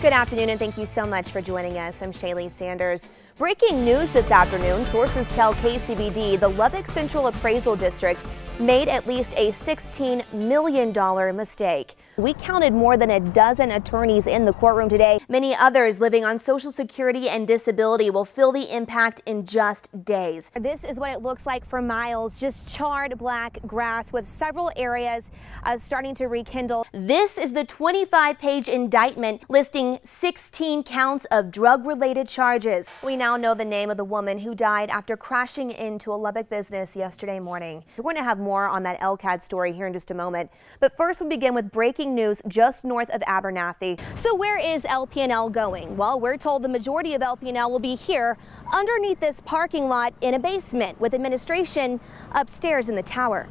Good afternoon and thank you so much for joining us. I'm Shaley Sanders. Breaking news this afternoon, sources tell KCBD the Lubbock Central Appraisal District made at least a $16 million mistake. We counted more than a dozen attorneys in the courtroom today. Many others living on Social Security and disability will feel the impact in just days. This is what it looks like for miles, just charred black grass with several areas starting to rekindle. This is the 25-page indictment listing 16 counts of drug-related charges. We now know the name of the woman who died after crashing into a Lubbock business yesterday morning. We're going to have more on that LCAD story here in just a moment. But first, we begin with breaking news just north of Abernathy. So where is LP&L going? Well, we're told the majority of LP&L will be here underneath this parking lot in a basement with administration upstairs in the tower.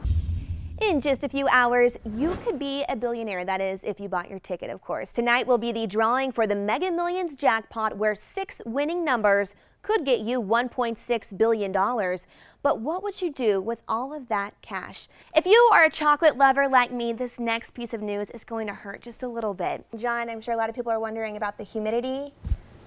In just a few hours, you could be a billionaire. That is, if you bought your ticket, of course. Tonight will be the drawing for the Mega Millions jackpot, where 6 winning numbers could get you $1.6 billion. But what would you do with all of that cash? If you are a chocolate lover like me, this next piece of news is going to hurt just a little bit. John, I'm sure a lot of people are wondering about the humidity.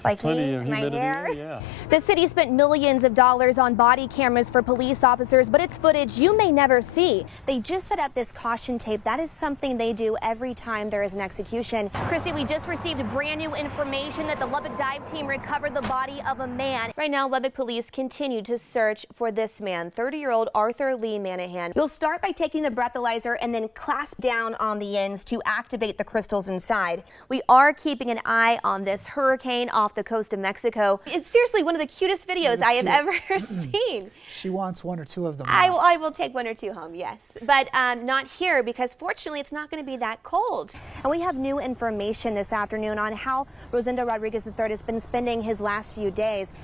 Like Plenty of my humidity, hair. yeah. The city spent millions of dollars on body cameras for police officers, but it's footage you may never see. They just set up this caution tape. That is something they do every time there is an execution. Christy, we just received brand new information that the Lubbock dive team recovered the body of a man. Right now, Lubbock police continue to search for this man, 30-year-old Arthur Lee Manahan. You'll start by taking the breathalyzer and then clasp down on the ends to activate the crystals inside. We are keeping an eye on this hurricane off the coast of Mexico. It's seriously one of the cutest videos I have ever seen. She wants 1 or 2 of them. I will take 1 or 2 home, yes. But not here, because fortunately it's not going to be that cold. And we have new information this afternoon on how Rosendo Rodriguez III has been spending his last few days.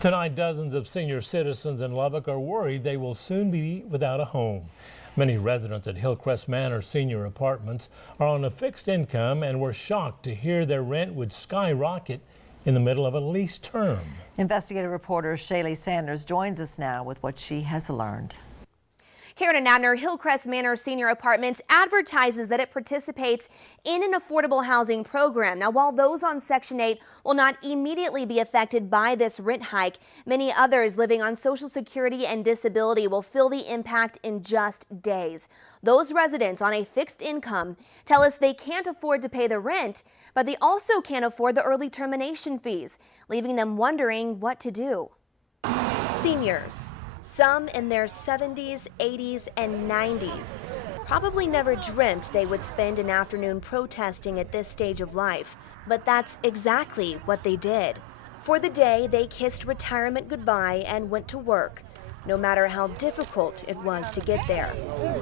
Tonight, dozens of senior citizens in Lubbock are worried they will soon be without a home. Many residents at Hillcrest Manor senior apartments are on a fixed income and were shocked to hear their rent would skyrocket in the middle of a lease term. Investigative reporter Shaley Sanders joins us now with what she has learned. Karen and Abner, Hillcrest Manor Senior Apartments advertises that it participates in an affordable housing program. Now, while those on Section 8 will not immediately be affected by this rent hike, many others living on Social Security and disability will feel the impact in just days. Those residents on a fixed income tell us they can't afford to pay the rent, but they also can't afford the early termination fees, leaving them wondering what to do. Seniors, some in their 70s, 80s, and 90s, probably never dreamt they would spend an afternoon protesting at this stage of life. But that's exactly what they did. For the day, they kissed retirement goodbye and went to work, no matter how difficult it was to get there.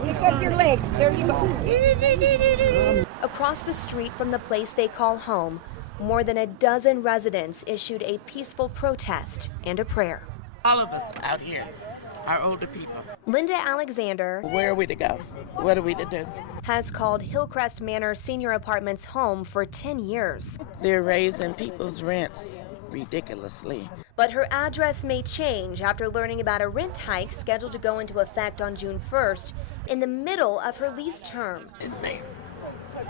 Lift up your legs. There you go. Across the street from the place they call home, more than a dozen residents issued a peaceful protest and a prayer. All of us out here are older people. Linda Alexander, Where are we to go? What are we to do? has called Hillcrest Manor Senior Apartments home for 10 years. They're raising people's rents ridiculously. But her address may change after learning about a rent hike scheduled to go into effect on June 1st in the middle of her lease term.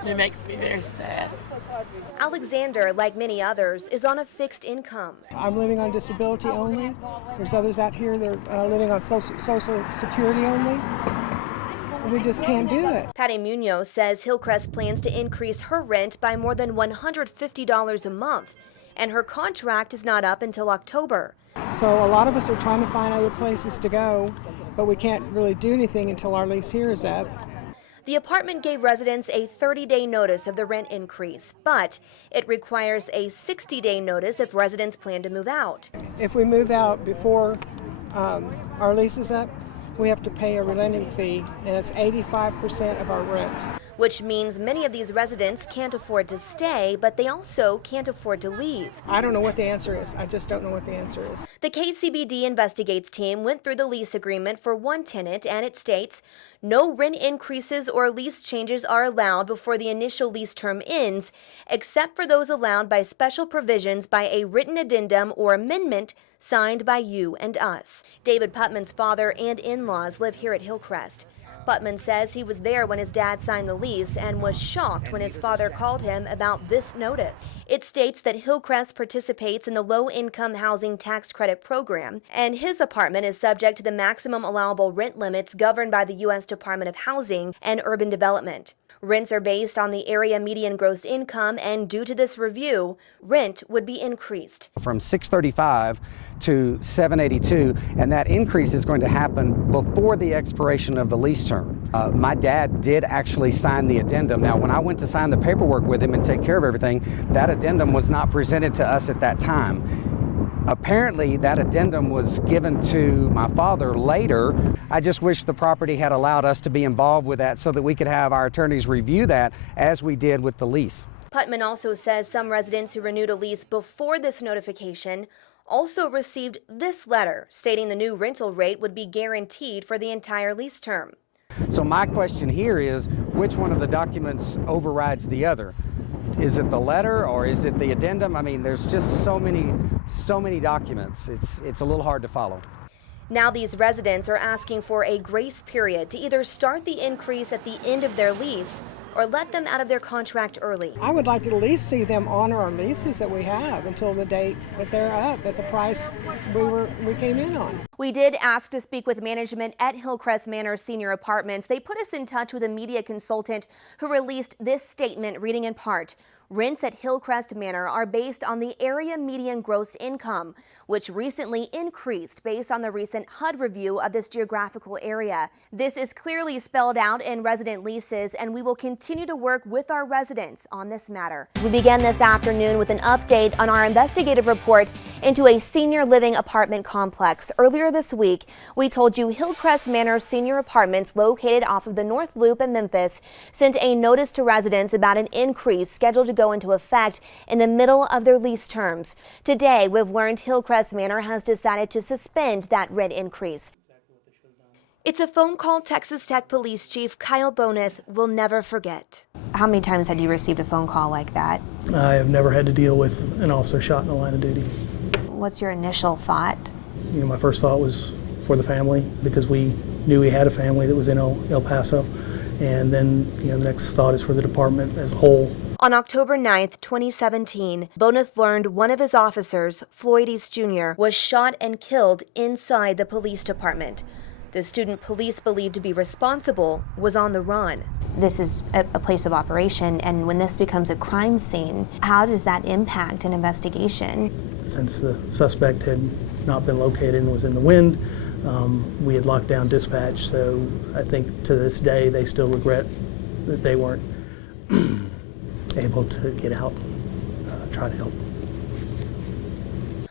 It makes me very sad. Alexander, like many others, is on a fixed income. I'm living on disability only. There's others out here that are living on social security only. And we just can't do it. Patty Munoz says Hillcrest plans to increase her rent by more than $150 a month, and her contract is not up until October. So a lot of us are trying to find other places to go, but we can't really do anything until our lease here is up. The apartment gave residents a 30-day notice of the rent increase, but it requires a 60-day notice if residents plan to move out. If we move out before our lease is up, we have to pay a relending fee, and it's 85% of our rent. Which means many of these residents can't afford to stay, but they also can't afford to leave. I don't know what the answer is. I just don't know what the answer is. The KCBD Investigates team went through the lease agreement for one tenant, and it states, no rent increases or lease changes are allowed before the initial lease term ends, except for those allowed by special provisions by a written addendum or amendment signed by you and us. David Putman's father and in-laws live here at Hillcrest. Putman says he was there when his dad signed the lease and was shocked when his father called him about this notice. It states that Hillcrest participates in the low-income housing tax credit program, and his apartment is subject to the maximum allowable rent limits governed by the U.S. Department of Housing and Urban Development. Rents are based on the area median gross income, and due to this review, rent would be increased. From $635 to $782, and that increase is going to happen before the expiration of the lease term. My dad did actually sign the addendum. Now, when I went to sign the paperwork with him and take care of everything, that addendum was not presented to us at that time. Apparently, that addendum was given to my father later. I just wish the property had allowed us to be involved with that so that we could have our attorneys review that as we did with the lease. Putman also says some residents who renewed a lease before this notification also received this letter stating the new rental rate would be guaranteed for the entire lease term. So my question here is, which one of the documents overrides the other? Is it the letter or is it the addendum? I mean, there's just so many documents. It's a little hard to follow. Now these residents are asking for a grace period to either start the increase at the end of their lease or let them out of their contract early. I would like to at least see them honor our leases that we have until the date that they're up at the price we came in on. We did ask to speak with management at Hillcrest Manor Senior Apartments. They put us in touch with a media consultant who released this statement, reading in part: rents at Hillcrest Manor are based on the area median gross income, which recently increased based on the recent HUD review of this geographical area. This is clearly spelled out in resident leases, and we will continue to work with our residents on this matter. We began this afternoon with an update on our investigative report into a senior living apartment complex. Earlier this week, we told you Hillcrest Manor Senior Apartments, located off of the North Loop in Memphis, sent a notice to residents about an increase scheduled to go into effect in the middle of their lease terms. Today, we've learned Hillcrest Manor has decided to suspend that rent increase. It's a phone call Texas Tech Police Chief Kyle Boneth will never forget. How many times had you received a phone call like that? I have never had to deal with an officer shot in the line of duty. What's your initial thought? You know, my first thought was for the family, because we knew we had a family that was in El Paso. And then, you know, the next thought is for the department as a whole. On October 9th, 2017, Boneth learned one of his officers, Floyd East Jr., was shot and killed inside the police department. The student police believed to be responsible was on the run. This is a place of operation, and when this becomes a crime scene, how does that impact an investigation? Since the suspect had not been located and was in the wind, we had locked down dispatch, so I think to this day they still regret that they weren't able to get out, try to help.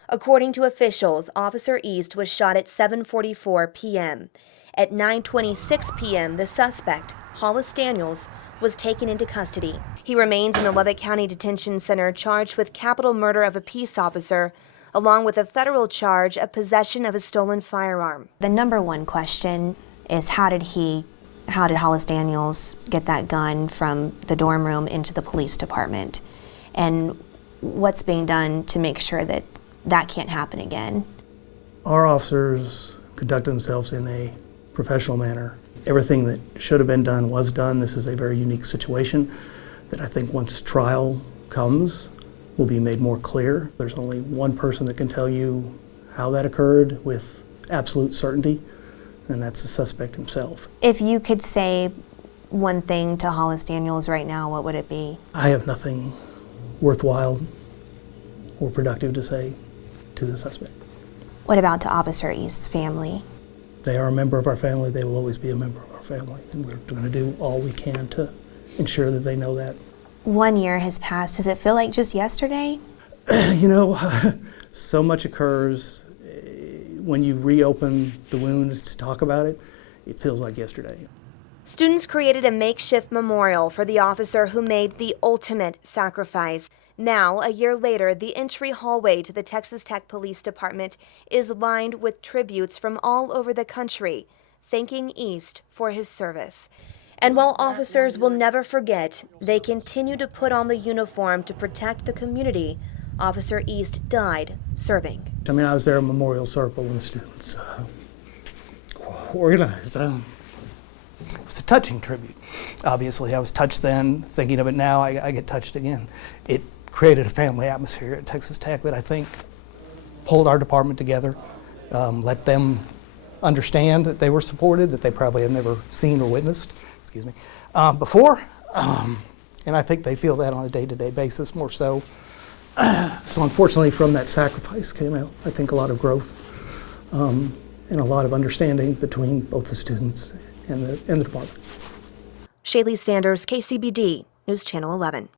According to officials, Officer East was shot at 7:44 p.m. At 9:26 p.m., the suspect, Hollis Daniels, was taken into custody. He remains in the Lubbock County Detention Center charged with capital murder of a peace officer, along with a federal charge of possession of a stolen firearm. The number one question is how did Hollis Daniels get that gun from the dorm room into the police department? And what's being done to make sure that that can't happen again? Our officers conduct themselves in a professional manner. Everything that should have been done was done. This is a very unique situation that I think once trial comes will be made more clear. There's only one person that can tell you how that occurred with absolute certainty, and that's the suspect himself. If you could say one thing to Hollis Daniels right now, what would it be? I have nothing worthwhile or productive to say to the suspect. What about to Officer East's family? They are a member of our family. They will always be a member of our family, and we're going to do all we can to ensure that they know that. 1 year has passed. Does it feel like just yesterday? You know, so much occurs. When you reopen the wounds to talk about it, it feels like yesterday. Students created a makeshift memorial for the officer who made the ultimate sacrifice. Now, a year later, the entry hallway to the Texas Tech Police Department is lined with tributes from all over the country, thanking East for his service. And while officers will never forget, they continue to put on the uniform to protect the community. Officer East died serving. I mean, I was there at Memorial Circle when the students organized It was a touching tribute. Obviously, I was touched then. Thinking of it now, I get touched again. It created a family atmosphere at Texas Tech that I think pulled our department together, let them understand that they were supported, that they probably have never seen or witnessed, before. And I think they feel that on a day-to-day basis more so. So unfortunately, from that sacrifice came out, I think, a lot of growth and a lot of understanding between both the students and the department. Shaley Sanders, KCBD, News Channel 11.